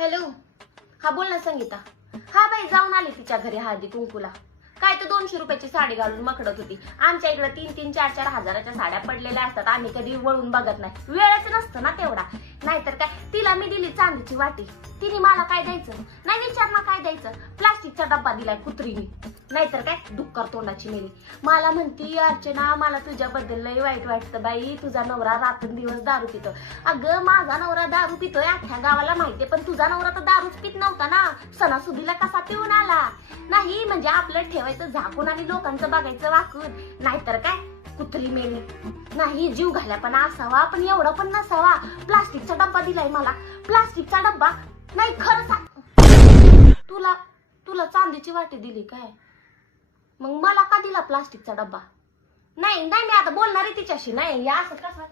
Hello, हा बोल ना संगीता. हा बाई, जाऊन आली तिच्या घरी हळदी कुंकूला. काय तर 200 रुपयाची साडी घालून मकडत होती. आमच्या इकडे 3-3, 4-4 हजाराच्या साड्या पडलेल्या असतात. आम्ही कधी वळून बघत नाही, वेळच नसतं ना तेवढा. नाहीतर काय, तिला मी दिली चांदीची वाटी. तिने मला काय द्यायचं नाही विचारणार, काय द्यायचं. प्लास्टिकचा डब्बा दिलाय कुत्रीने. नाहीतर काय, डुक्कर तोंडाची मेली. मला म्हणती, अर्चना मला तुझ्याबद्दल लय वाईट वाटतं बाई, तुझा नवरा रात्रंदिवस दारू पितो. अगं, माझा नवरा दारू पितोय अख्ख्या गावाला माहितीये, पण तुझा नवरा तर दारूच पित नव्हता ना. सणासुदीला कसा पिऊन आला नाही, म्हणजे आपलं ठेवायचं झाकून आणि लोकांचं बघायचं वाकून. नाहीतर काय, कुत्री मेली. नाही, जीव घाल्या पण असावा, पण एवढा पण नसावा. प्लास्टिकचा डब्बा दिलाय मला. प्लास्टिकचा डब्बा नाही, खरं सांग. तुला चांदीची वाटी दिली काय? मग मला का दिला प्लास्टिकचा डब्बा? नाही नाही, मी आता बोलणार आहे तिच्याशी. नाही, असं कसं